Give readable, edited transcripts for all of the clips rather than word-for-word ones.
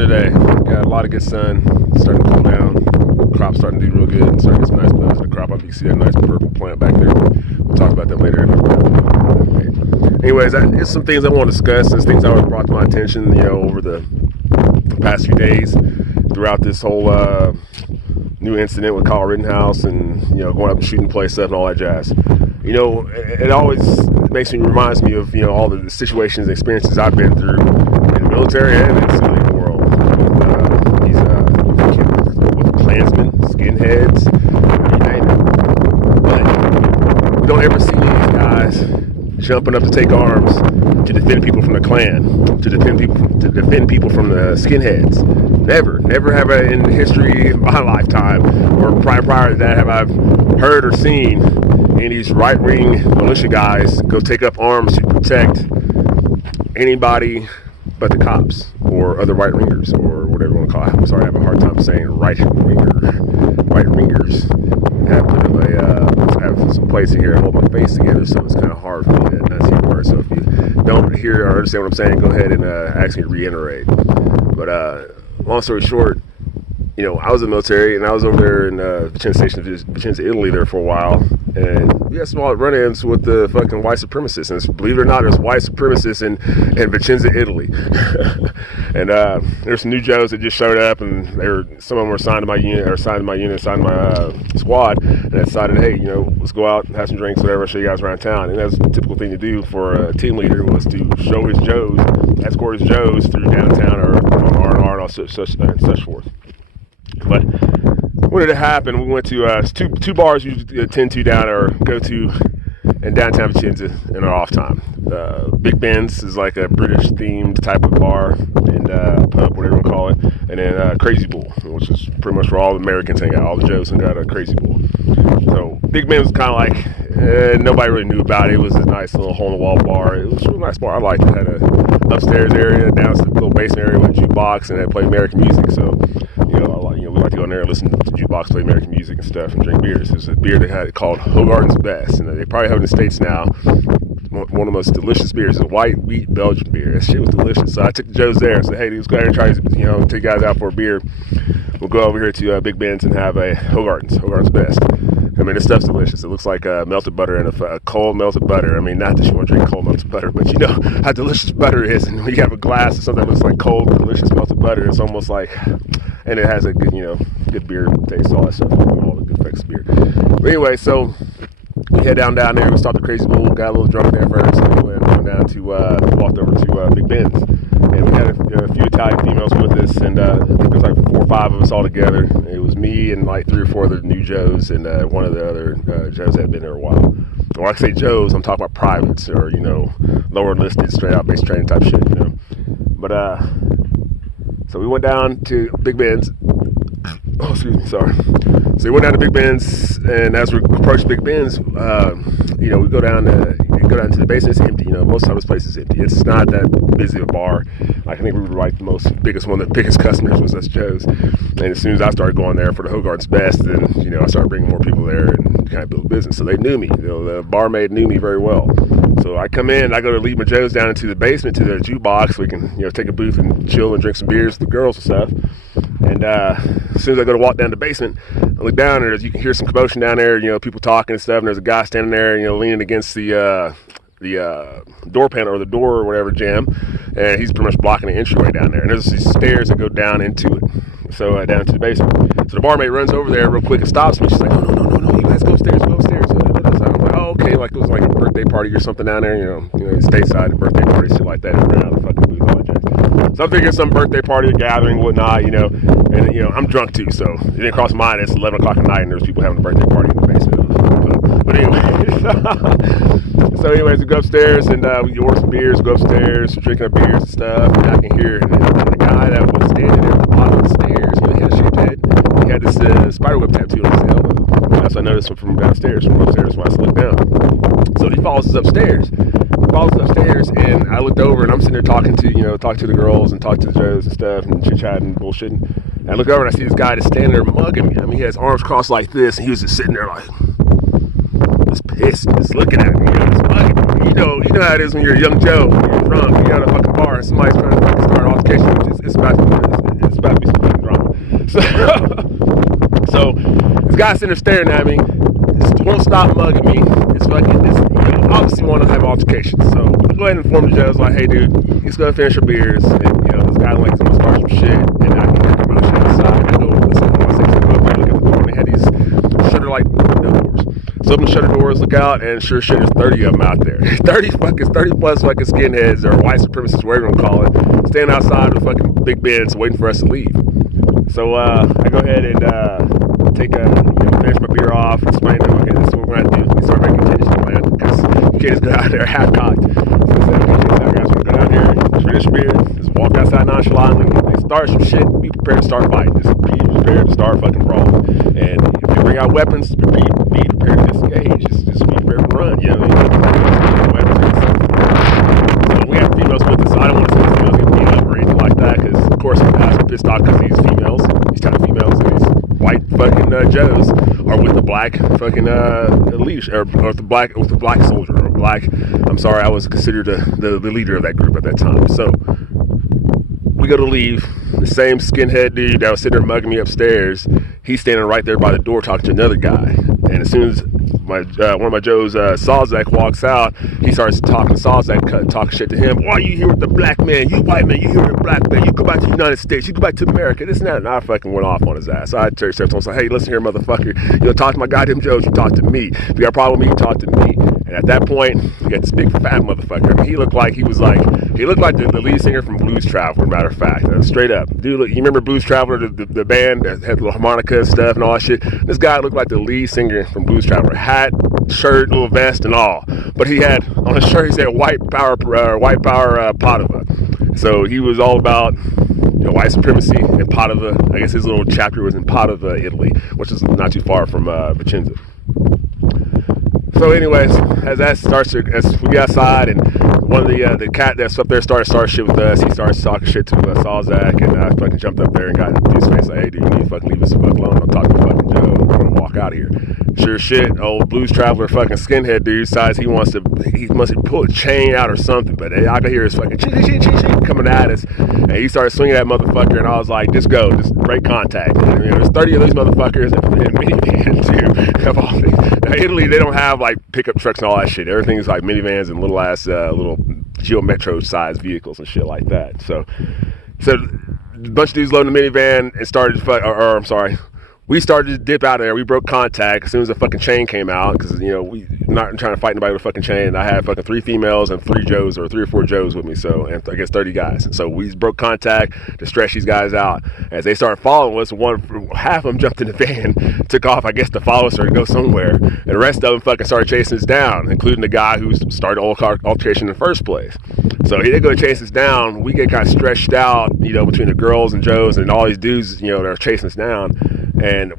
morning today. Got a lot of good sun. Starting to cool down. Crop's starting to do real good. Starting to get some nice buds in the crop. You can see that nice purple plant back there. We'll talk about that later. Anyways, there's some things I want to discuss. There's things that were brought to my attention, over the past few days throughout this whole new incident with Kyle Rittenhouse and, going up and shooting the place up and all that jazz. It always reminds me of, all the situations and experiences I've been through in the military and in the civilian world. With Klansmen, Skinheads, you name it. But we don't ever see these guys jumping up to take arms to defend people from the Klan, to defend people from the Skinheads. Never have I in the history of my lifetime, or prior to that, have I heard or seen any of these right-wing militia guys go take up arms to protect anybody but the cops or other right-wingers or whatever you want to call it. I'm sorry, I have a hard time saying right-wingers have some place in here and hold my face together, so it's kind of hard for me to enunciate words. So if you don't hear or understand what I'm saying, go ahead and ask me to reiterate. But long story short, I was in the military and I was over there in Vicenza, Italy there for a while, and we had some run-ins with the fucking white supremacists. And believe it or not, there's white supremacists in Vicenza, Italy. And there's some new Joes that just showed up, and some of them were signed to my unit, signed my squad, and I decided, hey, let's go out and have some drinks, whatever, show you guys around town. And that's a typical thing to do for a team leader, was to show his Joes, escort his Joes through downtown or on R&R and all such forth. But when did it happen? We went to two bars we attend to go to in downtown Vicenza in our off time. Big Ben's is like a British themed type of bar and pub, whatever you want to call it. And then Crazy Bull, which is pretty much where all the Americans hang out. All the Joes hang out at Crazy Bull. So Big Ben was kind of like, nobody really knew about it. It was a nice little hole-in-the-wall bar. It was a really nice bar. I liked it. It had a upstairs area, downstairs little basement area with a jukebox, and it played American music. So, we like to go in there and listen to the jukebox, play American music and stuff, and drink beers. There's a beer they had called Hogarden's Best, and they probably have it in the States now. One of the most delicious beers is a white wheat Belgian beer. That shit was delicious. So I took the Joes there and said, hey, let's go ahead and try to, take guys out for a beer. We'll go over here to Big Ben's and have a Hogarden's Best. I mean, this stuff's delicious. It looks like melted butter and a cold melted butter. I mean, not that you want to drink cold melted butter, but you know how delicious butter is. And when you have a glass of something that looks like cold, delicious melted butter, it's almost like, and it has a good, good beer taste, all that stuff, all the good effects of beer. But anyway, so we head down there. We stopped at Crazy Bull, got a little drunk there first, and we went down to, walked over to Big Ben's. And we had a few Italian females with us, and I think there was like 4 or 5 of us all together. It was me and like 3 or 4 other new Joes, and one of the other Joes that had been there a while. When I say Joes, I'm talking about privates or, lower enlisted, straight out base training type shit, But, so we went down to Big Ben's. Oh, excuse me, sorry. So we went down to Big Ben's, and as we approached Big Ben's, we go down to the basement. It's empty. Most of this place is empty. It's not that busy of a bar. I think we were like the biggest customers was us Joes. And as soon as I started going there for the Hogarden's Best, then I started bringing more people there and kind of build business. So they knew me. The barmaid knew me very well. So I come in, I go to lead my Joes down into the basement to the jukebox. So we can take a booth and chill and drink some beers with the girls and stuff. And as soon as I go to walk down the basement, I look down and you can hear some commotion down there. People talking and stuff. And there's a guy standing there, leaning against the door panel or the door or whatever jam, and he's pretty much blocking the entryway down there. And there's these stairs that go down into it, so down to the basement. So the barmaid runs over there real quick and stops me. She's like, no, you guys go upstairs. So I'm like, oh, okay, like it was like a birthday party or something down there, stateside, birthday party, shit like that. Ran out of the fucking booth, all that jazz. So I'm thinking some birthday party, gathering, whatnot, and I'm drunk too, so it didn't cross my mind. It's 11 o'clock at night, and there's people having a birthday party in the basement. But anyway, so anyways, we go upstairs and we order some beers, go upstairs, drinking up beers and stuff, and I can hear and the guy that was standing there at the bottom of the stairs, he had a shaved head. He had this spiderweb tattoo on his elbow. That's what I noticed from upstairs when I looked down. So he follows us upstairs. And I looked over and I'm sitting there talking to the girls and talking to the Joes and stuff and chit-chatting and bullshitting. And I look over and I see this guy just standing there mugging me. I mean, he has arms crossed like this, and he was just sitting there like, just pissed, just looking at me, just mugging me. You know how it is when you're a young Joe, when you're drunk, you're at a fucking bar, and somebody's trying to fucking start an altercation. about to be some fucking drama. So this guy's sitting there staring at me. Just won't stop mugging me. It's fucking, obviously want to have altercations. So I go ahead and inform the judge, like, hey, dude, he's going to finish your beers. And, this guy like he's going to start some shit. And I can hear commotion outside. I go, listen, I say, look at the door. And they had these shutter-like window doors. So open the shutter doors, look out, and sure shit, there's 30 of them out there. 30 plus fucking skinheads or white supremacists, whatever you want to call it, standing outside with fucking big beds waiting for us to leave. So I go ahead and finish my beer off, explain to them, okay, this is what we're going to do. We start making a contingency plan because you can't just go out there half-cocked. So I said, okay, guys, we're going to go down here, finish your beer, just walk outside nonchalantly. They start some shit, be prepared to start fighting. Just be prepared to start fucking brawling. And if they bring out weapons, be prepared to disengage. Just be prepared to run, So we have females with us, so I don't want to see the females get beat up or anything like that, because of course I'm pissed off because these females, these kind of females, these white fucking Joes are with the black fucking leader, or with the black soldier, or black. I'm sorry, I was considered the leader of that group at that time. So we go to leave. The same skinhead dude that was sitting there mugging me upstairs, he's standing right there by the door talking to another guy. And as soon as one of my Joes, Sawzak, walks out, he starts talking to Sawzak, talking shit to him. Why are you here with the black man? You white man, you here with the black man. You go back to the United States. You go back to America. This and that. And I fucking went off on his ass. So I turned to him and said, hey, listen here, motherfucker. Talk to my goddamn Joes. You talk to me. If you got a problem with me, you talk to me. And at that point, you got this big fat motherfucker. I mean, he looked like the lead singer from Blues Traveler, matter of fact. Straight up. Dude, you remember Blues Traveler, the band that had little harmonica and stuff and all that shit? This guy looked like the lead singer from Blues Traveler. Hat, shirt, little vest and all. But he had, on his shirt, he said white power Padova. So he was all about white supremacy in Padova. I guess his little chapter was in Padova, Italy, which is not too far from Vicenza. So anyways, as we get outside, and one of the cat that's up there started shit with us, he starts talking shit to Sawzak, and I fucking jumped up there and got in his face like, hey dude, you need to fucking leave us the fuck alone. I'm talking to fucking Joe, and we're gonna walk out of here. Sure shit, old Blues Traveler fucking skinhead dude decides he must have pulled a chain out or something, but I could hear his fucking ching coming at us, and he started swinging that motherfucker, and I was like, just go, just break contact. And, there's 30 of these motherfuckers in minivans too. Of all things. Now, Italy, they don't have like pickup trucks and all that shit. Everything's like minivans and little ass little Geo Metro sized vehicles and shit like that. So a bunch of dudes loading the minivan and started we started to dip out of there. We broke contact as soon as the fucking chain came out, because we not trying to fight anybody with a fucking chain. I had fucking 3 females and 3 Joes, or 3 or 4 Joes with me, so, and I guess 30 guys. And so we broke contact to stretch these guys out. As they started following us, half of them jumped in the van, took off, I guess, to follow us or to go somewhere, and the rest of them fucking started chasing us down, including the guy who started the altercation in the first place. So he did go chase us down. We get kind of stretched out, between the girls and Joes and all these dudes, that are chasing us down. And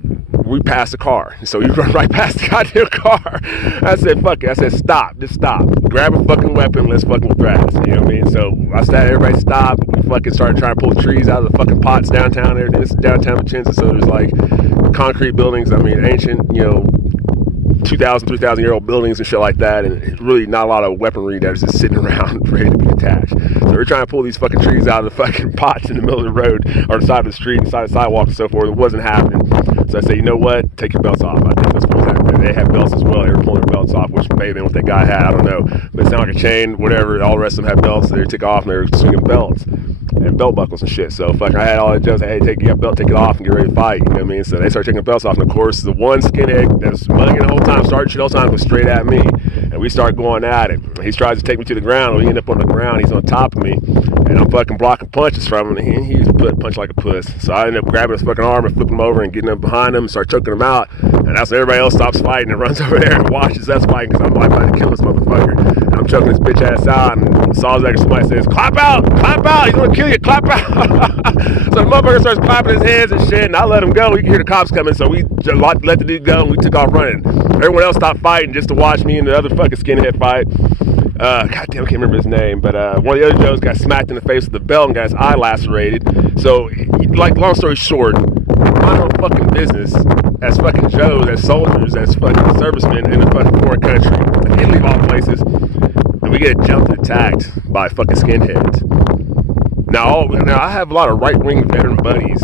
we passed the car. So we run right past the goddamn car. I said, fuck it. I said, stop. Just stop. Grab a fucking weapon. Let's fucking grass. You know what I mean? So I said, everybody stop. We fucking started trying to pull the trees out of the fucking pots downtown there. This is downtown Vicenza. So there's like concrete buildings. I mean, ancient, 2,000, 3,000-year-old buildings and shit like that, and really not a lot of weaponry that is just sitting around ready to be attached. So we're trying to pull these fucking trees out of the fucking pots in the middle of the road, or the side of the street, and side of the sidewalk and so forth. It wasn't happening. So I said, you know what? Take your belts off. I think that's what was happening. They had belts as well. They were pulling their belts off, which may have been what that guy had. I don't know. But it sounded like a chain, whatever. All the rest of them had belts. So they took off and they were swinging belts and belt buckles and shit. So fuck, I had all that jokes. Hey, take your belt, take it off, and get ready to fight. You know what I mean? So they started taking the belts off, and of course, the one skinhead that was mugging the whole time, started shit the whole time, was straight at me, and we started going at it. He tries to take me to the ground. We end up on the ground. He's on top of me, and I'm fucking blocking punches from him. And he used to punch like a puss. So I ended up grabbing his fucking arm and flipping him over and getting up behind him and start choking him out. And that's when everybody else stops fighting and runs over there and watches us fighting, because I'm like about to kill this motherfucker. And I'm choking this bitch ass out, and Sawzak or somebody says, clap out, he's gonna kill you, clap out. So the motherfucker starts clapping his hands and shit, and I let him go. We could hear the cops coming, so we let the dude go, and we took off running. Everyone else stopped fighting just to watch me and the other fucking skinhead fight. Goddamn, I can't remember his name, but one of the other Joes got smacked in the face with the belt and got his eye lacerated. So, like, long story short, my own fucking business as fucking Joes, as soldiers, as fucking servicemen in a fucking foreign country, in Italy of all places, and we get jumped and attacked by fucking skinheads. Now I have a lot of right-wing veteran buddies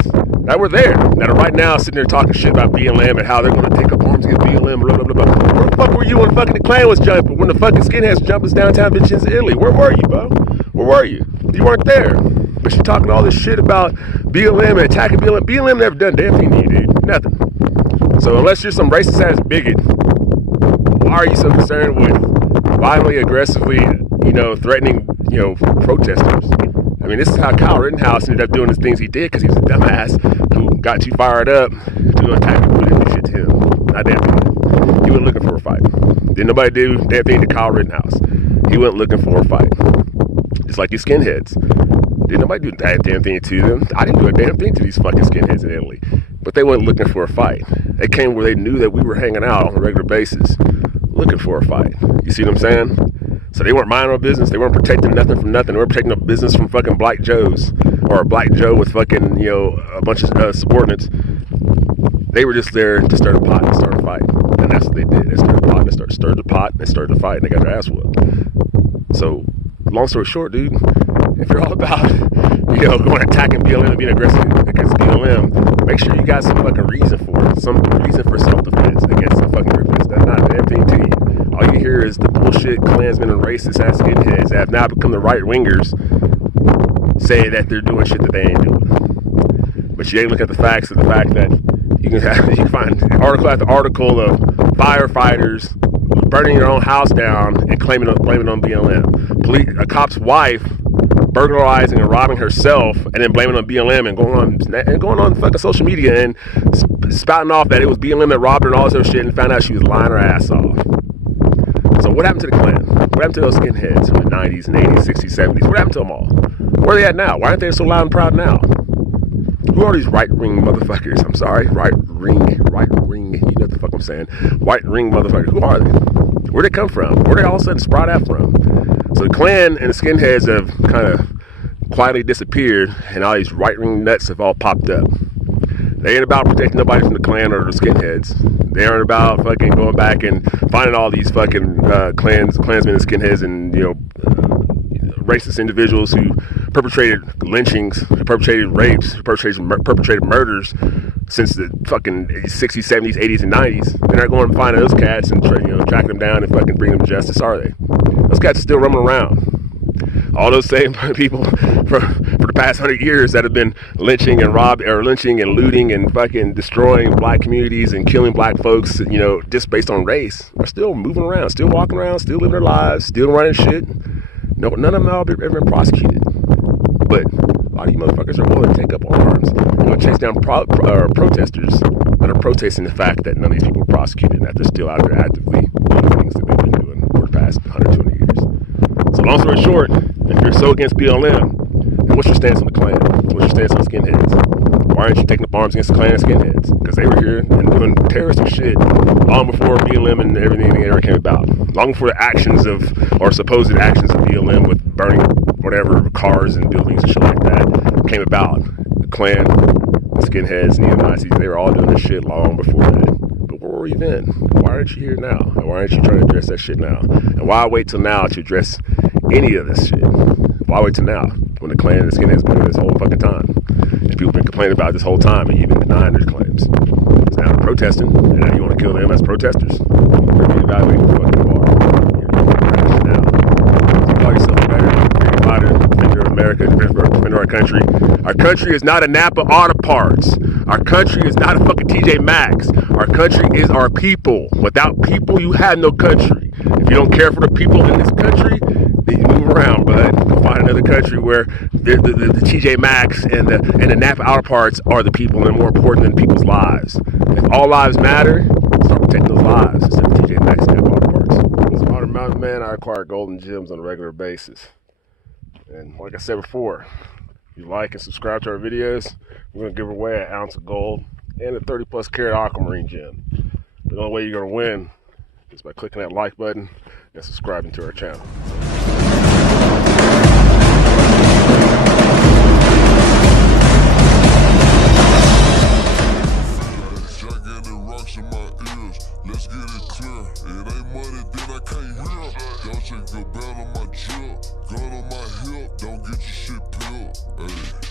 that were there, that are right now sitting there talking shit about BLM and how they're going to take up arms against BLM, blah, blah, blah, blah. Where the fuck were you when fucking the Klan was jumping, when the fucking skinheads jumping downtown Vincennes, Italy? Where were you, bro? Where were you? You weren't there. But you're talking all this shit about BLM and attacking BLM. BLM never done a damn thing to you, dude. Nothing. So unless you're some racist-ass bigot, why are you so concerned with violently, aggressively, threatening, protesters? I mean, this is how Kyle Rittenhouse ended up doing the things he did, because he was a dumbass who got you fired up to attack people who didn't do shit to him. Not damn thing. He wasn't looking for a fight. Didn't nobody do damn thing to Kyle Rittenhouse. He wasn't looking for a fight. Just like these skinheads. Didn't nobody do that damn thing to them. I didn't do a damn thing to these fucking skinheads in Italy. But they weren't looking for a fight. They came where they knew that we were hanging out on a regular basis, looking for a fight. You see what I'm saying? So they weren't minding their business. They weren't protecting nothing from nothing. They weren't protecting the business from fucking Black Joes, or a Black Joe with fucking, a bunch of subordinates. They were just there to start a pot and start a fight. And that's what they did. They started a pot and started the pot and started the fight, and they got their ass whooped. So, long story short, dude, if you're all about, going attacking BLM and being aggressive against BLM, make sure you got some fucking reason for it. Some reason for self-defense against the fucking rippers. That's not anything to you. All you hear is the bullshit Klansmen and racist ass skinheads that have now become the right wingers say that they're doing shit that they ain't doing. But you ain't look at the facts of the fact that you can find article after article of firefighters burning their own house down and blaming it on BLM. A cop's wife burglarizing and robbing herself and then blaming it on BLM and going on fucking social media and spouting off that it was BLM that robbed her and all this other shit, and found out she was lying her ass off. So what happened to the Klan? What happened to those skinheads from the 90s and 80s, 60s, 70s? What happened to them all? Where are they at now? Why aren't they so loud and proud now? Who are these right-wing motherfuckers? I'm sorry, right-wing, you know what the fuck I'm saying. Right-wing motherfuckers. Who are they? Where'd they come from? Where'd they all of a sudden sprout out from? So the Klan and the skinheads have kind of quietly disappeared, and all these right-wing nuts have all popped up. They ain't about protecting nobody from the Klan or the skinheads. They aren't about fucking going back and finding all these fucking Klansmen and skinheads and, racist individuals who perpetrated lynchings, who perpetrated rapes, who perpetrated murders since the fucking 60s, 70s, 80s, and 90s. They're not going to find those cats and track them down and fucking bring them to justice, are they? Those cats are still roaming around. All those same people for the past 100 years that have been lynching and looting and fucking destroying black communities and killing black folks, just based on race, are still moving around, still walking around, still living their lives, still running shit. No, none of them have ever been prosecuted. But a lot of you motherfuckers are willing to take up arms and chase down protesters that are protesting the fact that none of these people are prosecuted and that they're still out there actively doing things that they've been doing for the past 120 years. So long story short, if you're so against BLM, then what's your stance on the Klan? What's your stance on skinheads? Why aren't you taking up arms against the Klan and skinheads? Because they were here and doing terroristic shit long before BLM and everything ever came about. Long before the actions or supposed actions of BLM with burning whatever cars and buildings and shit like that came about. The Klan, the skinheads, neo-Nazis, they were all doing this shit long before that. But where were you then? Why aren't you here now? And why aren't you trying to address that shit now? And why wait till now to address any of this shit? Why wait till now when the Klan and the skinheads been doing this whole fucking time? And people have been complaining about it this whole time, and you've been denying their claims. So now they're protesting, and now you want to kill them as protesters? Reevaluate who the fuck you are. You're now. So call yourself a veteran, freedom fighter, defender of America, defender of our country. Our country is not a Napa Auto Parts. Our country is not a fucking TJ Maxx. Our country is our people. Without people, you have no country. If you don't care for the people in this country, then you move around, bud. Go find another country where the TJ Maxx and the Napa Auto Parts are the people and they're more important than people's lives. If all lives matter, start protecting those lives instead of TJ Maxx and Napa Auto Parts. As a modern mountain man, I acquire golden gems on a regular basis. And like I said before, if you like and subscribe to our videos, we're going to give away an ounce of gold and a 30+ karat aquamarine gem. The only way you're going to win is by clicking that like button and subscribing to our channel. Let's get it clear. It ain't money, then I can't hear. Don't check the bell on my drip. Gun on my hip, don't get your shit peeled. Hey.